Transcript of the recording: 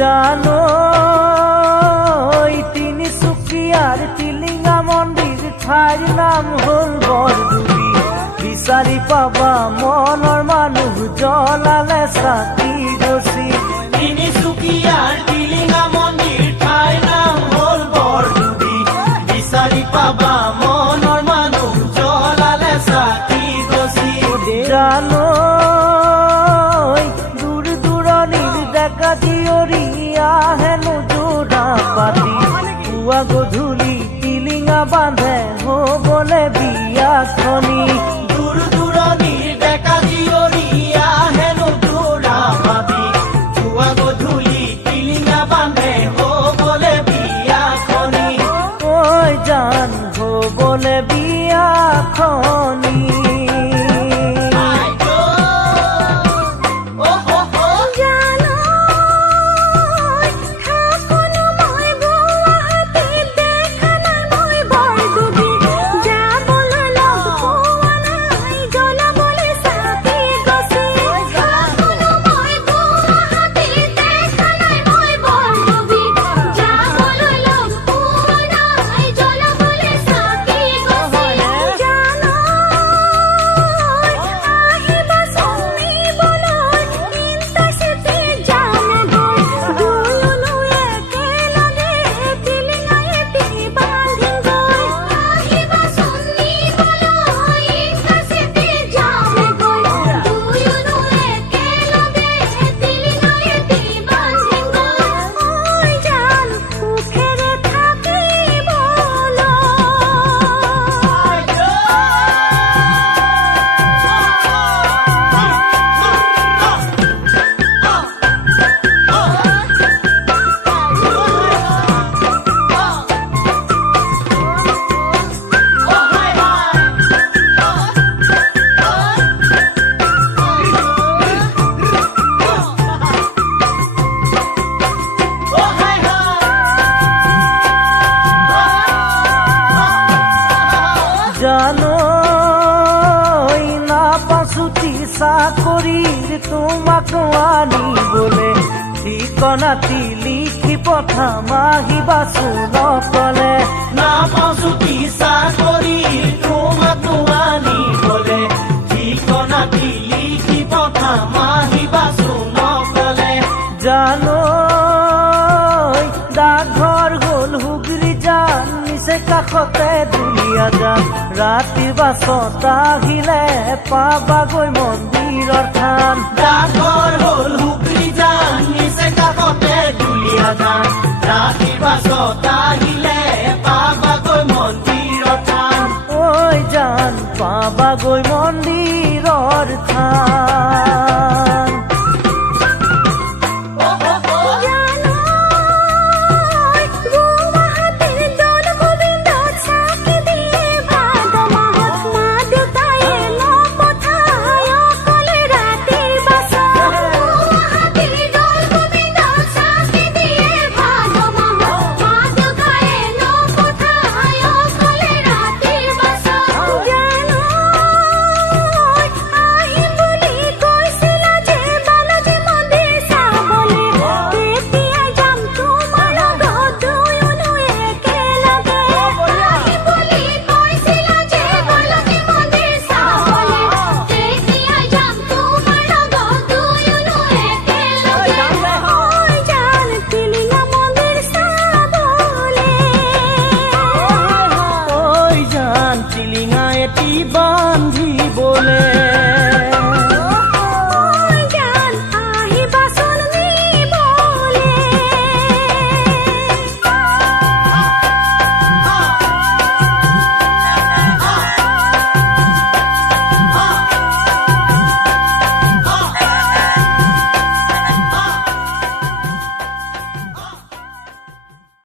জানো তিনিচুকীয়াৰ টিলিঙা মন্দিৰ ঠাইৰ নাম হ'ল বৰদুবি। বিচাৰি পাবা মনৰ মানুহ জ্বলালে চাকি গছি। তিনিচুকীয়াৰ টিলিঙা মন্দিৰ ঠাইৰ নাম হ'ল বৰদুবি। বিচাৰি পাবা মনৰ মানুহ জ্বলালে চাকি গছি। জানো দূৰ দূৰণিৰ ডেকা জীয়ৰী আহেনো যোৰা পাতি। পুৱা গধূলি টিলিঙা বান্ধে হ'বলে বিয়াখনি। দূৰ দূৰণিৰ ডেকা জীয়ৰী আহেনো যোৰা পাতি। পুৱা গধূলি টিলিঙা বান্ধে হ'বলে বিয়াখনি। ঐ জান হ'বলে বিয়াখনি। জানো নাপাছুটি চাকৰিৰ তোমাক আনিবলে। ঠিকনাটি লিখি পঠাম আহিবাচোন অকলে। নাপাছুটি চাকৰিৰ তোমাক আনিবলে। ঠিকনাটি লিখি পঠাম আহিবাচোন অকলে। জানো ডাকঘৰ হ'ল হুগৰি যান নিচে কাষতে দুলীয়া যান। ৰাতিৰ বাছত আহিলে পাবাগৈ মন্দিৰৰ থান। ডাকঘৰ হ'ল হুগৰি যান নিচে কাষতে দুলীয়া যান। ৰাতিৰ বাছত আহিলে পাবাগৈ মন্দিৰৰ থান। ঐ জান পাবাগৈ মন্দিৰৰ থান। টিলিঙা এটি বান্ধিবলে।